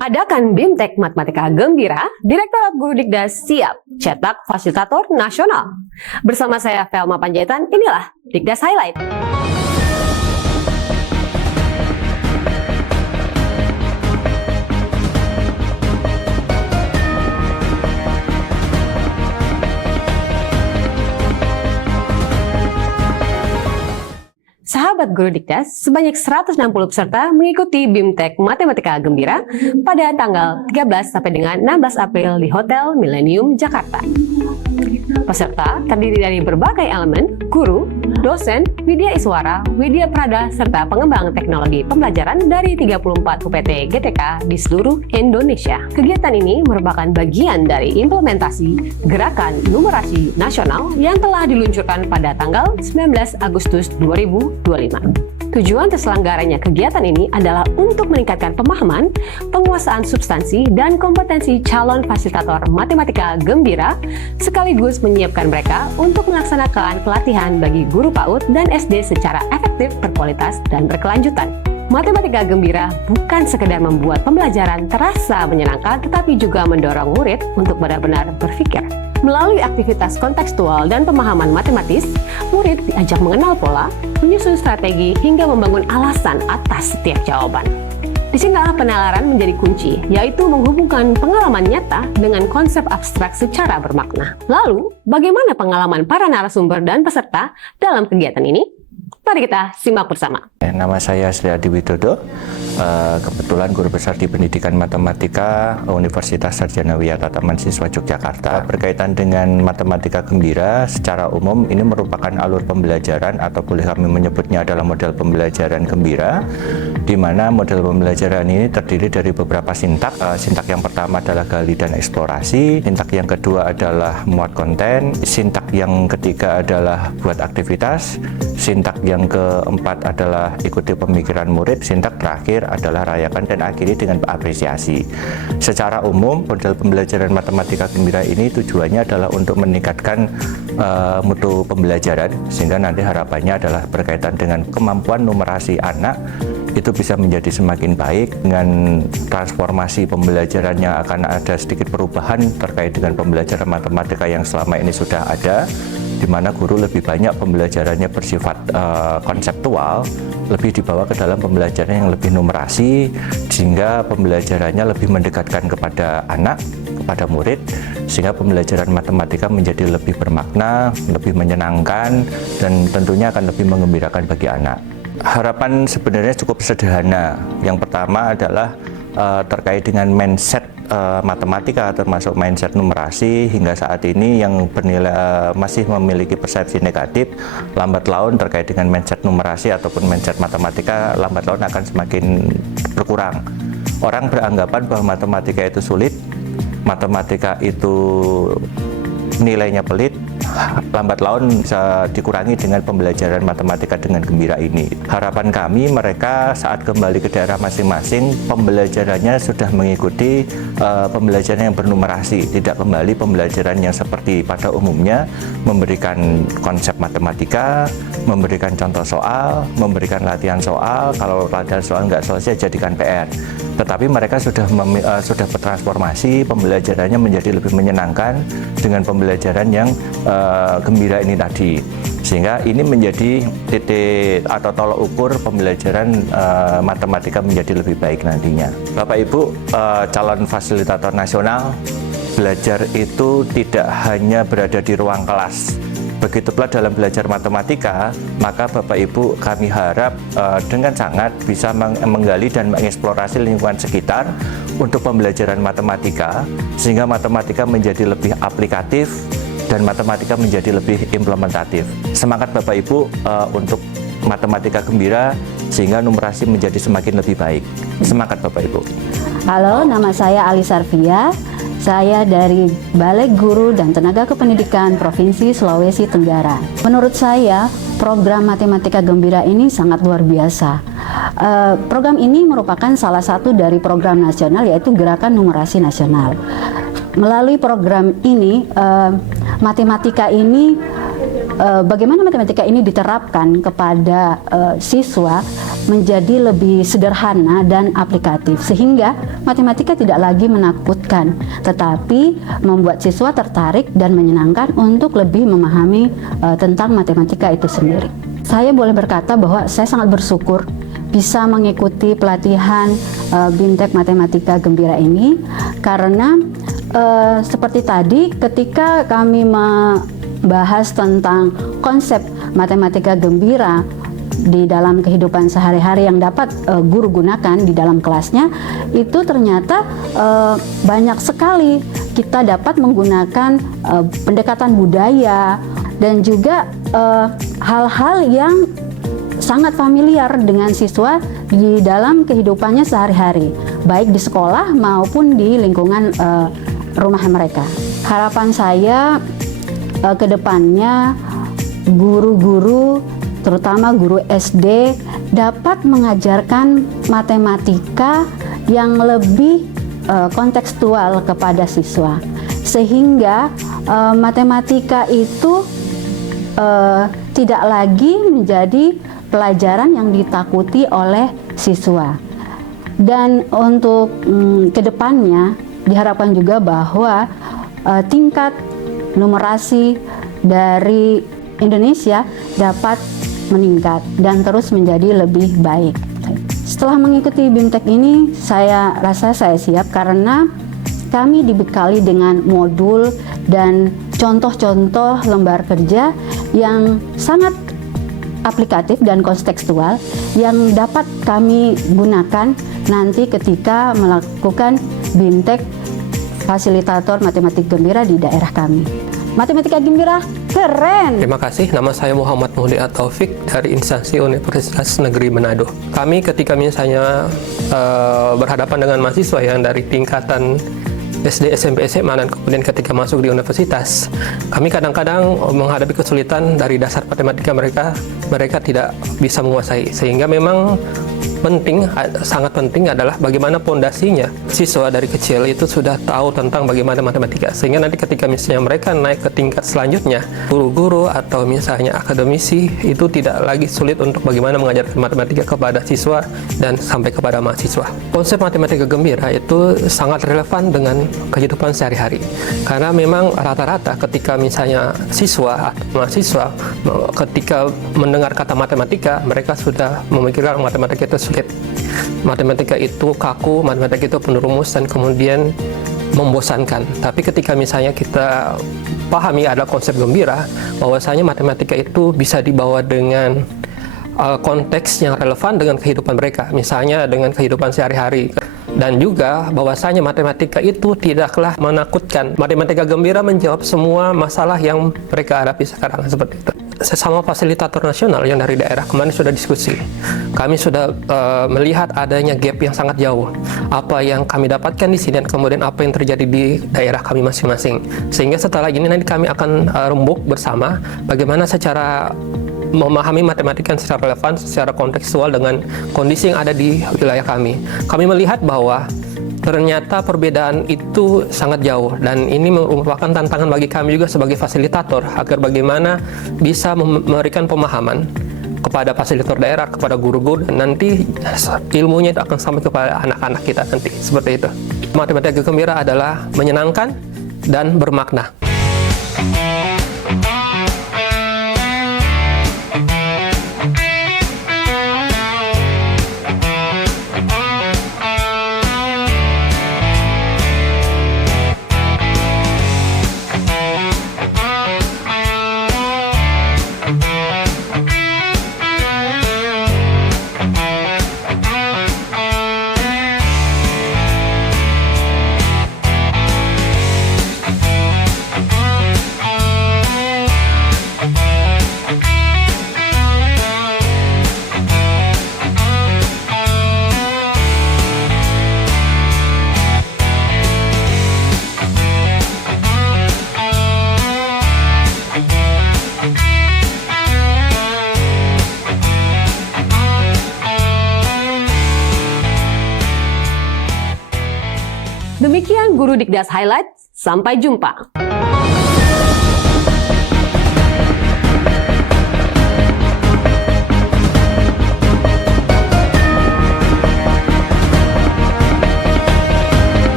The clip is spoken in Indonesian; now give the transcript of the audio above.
Adakan BIMTEK Matematika Gembira, Direktorat Guru Dikdas siap cetak fasilitator nasional. Bersama saya Velma Panjaitan, inilah Dikdas Highlight. Sahabat Guru Dikdas, sebanyak 160 peserta mengikuti BIMTEK Matematika Gembira pada tanggal 13 sampai dengan 16 April di Hotel Millennium, Jakarta. Peserta terdiri dari berbagai elemen, guru, dosen, Widya Iswara, Widya Prada, serta pengembang teknologi pembelajaran dari 34 UPT GTK di seluruh Indonesia. Kegiatan ini merupakan bagian dari implementasi Gerakan Numerasi Nasional yang telah diluncurkan pada tanggal 19 Agustus 2025. Tujuan terselenggaranya kegiatan ini adalah untuk meningkatkan pemahaman, penguasaan substansi, dan kompetensi calon fasilitator matematika gembira, sekaligus menyiapkan mereka untuk melaksanakan pelatihan bagi guru PAUD dan SD secara efektif, berkualitas, dan berkelanjutan. Matematika Gembira bukan sekedar membuat pembelajaran terasa menyenangkan, tetapi juga mendorong murid untuk benar-benar berpikir. Melalui aktivitas kontekstual dan pemahaman matematis, murid diajak mengenal pola, menyusun strategi, hingga membangun alasan atas setiap jawaban. Disinilah penalaran menjadi kunci, yaitu menghubungkan pengalaman nyata dengan konsep abstrak secara bermakna. Lalu, bagaimana pengalaman para narasumber dan peserta dalam kegiatan ini? Mari kita simak bersama. Nama saya Sri Adi Widodo, kebetulan guru besar di Pendidikan Matematika Universitas Sarjana Wiyata Taman Siswa Yogyakarta. Berkaitan dengan Matematika Gembira, secara umum ini merupakan alur pembelajaran atau boleh kami menyebutnya adalah model pembelajaran gembira, di mana model pembelajaran ini terdiri dari beberapa sintak. Sintak yang pertama adalah gali dan eksplorasi, sintak yang kedua adalah muat konten, sintak yang ketiga adalah buat aktivitas, sintak yang keempat adalah ikuti pemikiran murid, sintak terakhir adalah rayakan dan akhiri dengan apresiasi. Secara umum, model pembelajaran matematika gembira ini tujuannya adalah untuk meningkatkan mutu pembelajaran, sehingga nanti harapannya adalah berkaitan dengan kemampuan numerasi anak itu bisa menjadi semakin baik. Dengan transformasi pembelajaran yang akan ada sedikit perubahan terkait dengan pembelajaran matematika yang selama ini sudah ada, di mana guru lebih banyak pembelajarannya bersifat konseptual, lebih dibawa ke dalam pembelajaran yang lebih numerasi, sehingga pembelajarannya lebih mendekatkan kepada anak, kepada murid, sehingga pembelajaran matematika menjadi lebih bermakna, lebih menyenangkan, dan tentunya akan lebih menggembirakan bagi anak. Harapan sebenarnya cukup sederhana. Yang pertama adalah terkait dengan mindset matematika, termasuk mindset numerasi hingga saat ini yang bernilai masih memiliki persepsi negatif. Lambat laun terkait dengan mindset numerasi ataupun mindset matematika lambat laun akan semakin berkurang. Orang beranggapan bahwa matematika itu sulit, matematika itu nilainya pelit. Lambat laun bisa dikurangi dengan pembelajaran matematika dengan gembira ini. Harapan kami mereka saat kembali ke daerah masing-masing, pembelajarannya sudah mengikuti pembelajaran yang bernumerasi, tidak kembali pembelajaran yang seperti pada umumnya, memberikan konsep matematika, memberikan contoh soal, memberikan latihan soal, kalau latihan soal nggak selesai jadikan PR. Tetapi mereka sudah bertransformasi, pembelajarannya menjadi lebih menyenangkan dengan pembelajaran yang gembira ini tadi, sehingga ini menjadi titik atau tolok ukur pembelajaran matematika menjadi lebih baik nantinya. Bapak Ibu, calon fasilitator nasional, belajar itu tidak hanya berada di ruang kelas. Begitu pula dalam belajar matematika, maka Bapak Ibu kami harap dengan sangat bisa menggali dan mengeksplorasi lingkungan sekitar untuk pembelajaran matematika, sehingga matematika menjadi lebih aplikatif dan matematika menjadi lebih implementatif. Semangat Bapak Ibu untuk matematika gembira, sehingga numerasi menjadi semakin lebih baik. Semangat Bapak Ibu. Halo, nama saya Ali Sarvia. Saya dari Balai Guru dan Tenaga Kependidikan Provinsi Sulawesi Tenggara. Menurut saya, program Matematika Gembira ini sangat luar biasa. Program ini merupakan salah satu dari program nasional, yaitu Gerakan Numerasi Nasional. Melalui program ini, bagaimana matematika ini diterapkan kepada siswa menjadi lebih sederhana dan aplikatif, sehingga matematika tidak lagi menakutkan, tetapi membuat siswa tertarik dan menyenangkan untuk lebih memahami tentang matematika itu sendiri. Saya boleh berkata bahwa saya sangat bersyukur bisa mengikuti pelatihan BIMTEK Matematika Gembira ini, karena seperti tadi ketika kami membahas tentang konsep matematika gembira di dalam kehidupan sehari-hari yang dapat guru gunakan di dalam kelasnya, itu ternyata banyak sekali kita dapat menggunakan pendekatan budaya dan juga hal-hal yang sangat familiar dengan siswa di dalam kehidupannya sehari-hari, baik di sekolah maupun di lingkungan rumah mereka. Harapan saya ke depannya guru-guru, terutama guru SD, dapat mengajarkan matematika yang lebih kontekstual kepada siswa, sehingga matematika itu tidak lagi menjadi pelajaran yang ditakuti oleh siswa. Dan untuk kedepannya diharapkan juga bahwa tingkat numerasi dari Indonesia dapat meningkat dan terus menjadi lebih baik. Setelah mengikuti BIMTEK ini, saya rasa saya siap karena kami dibekali dengan modul dan contoh-contoh lembar kerja yang sangat aplikatif dan kontekstual yang dapat kami gunakan nanti ketika melakukan BIMTEK Fasilitator Matematika Gembira di daerah kami. Matematika Gembira keren! Terima kasih, nama saya Muhammad Muhli Taufik dari instansi Universitas Negeri Manado. Kami ketika misalnya berhadapan dengan mahasiswa yang dari tingkatan SD, SMP, SMA, dan kemudian ketika masuk di universitas, kami kadang-kadang menghadapi kesulitan dari dasar matematika mereka tidak bisa menguasai, sehingga memang sangat penting adalah bagaimana pondasinya siswa dari kecil itu sudah tahu tentang bagaimana matematika, sehingga nanti ketika misalnya mereka naik ke tingkat selanjutnya, guru-guru atau misalnya akademisi itu tidak lagi sulit untuk bagaimana mengajarkan matematika kepada siswa dan sampai kepada mahasiswa. Konsep matematika gembira itu sangat relevan dengan kehidupan sehari-hari, karena memang rata-rata ketika misalnya siswa atau mahasiswa ketika mendengar kata matematika, mereka sudah memikirkan matematika itu sulit, matematika itu kaku, matematika itu penuh rumus dan kemudian membosankan. Tapi ketika misalnya kita pahami ada konsep gembira, bahwasanya matematika itu bisa dibawa dengan konteks yang relevan dengan kehidupan mereka, misalnya dengan kehidupan sehari-hari. Dan juga bahwasanya matematika itu tidaklah menakutkan. Matematika gembira menjawab semua masalah yang mereka hadapi sekarang, seperti itu. Sesama fasilitator nasional yang dari daerah kemarin sudah diskusi. Kami sudah melihat adanya gap yang sangat jauh. Apa yang kami dapatkan di sini dan kemudian apa yang terjadi di daerah kami masing-masing. Sehingga setelah ini nanti kami akan rembuk bersama bagaimana secara memahami matematika secara relevan, secara kontekstual dengan kondisi yang ada di wilayah kami. Kami melihat bahwa ternyata perbedaan itu sangat jauh, dan ini merupakan tantangan bagi kami juga sebagai fasilitator agar bagaimana bisa memberikan pemahaman kepada fasilitator daerah, kepada guru-guru, dan nanti ilmunya itu akan sampai kepada anak-anak kita nanti, seperti itu. Matematika gembira adalah menyenangkan dan bermakna. Demikian Guru Dikdas Highlight, sampai jumpa.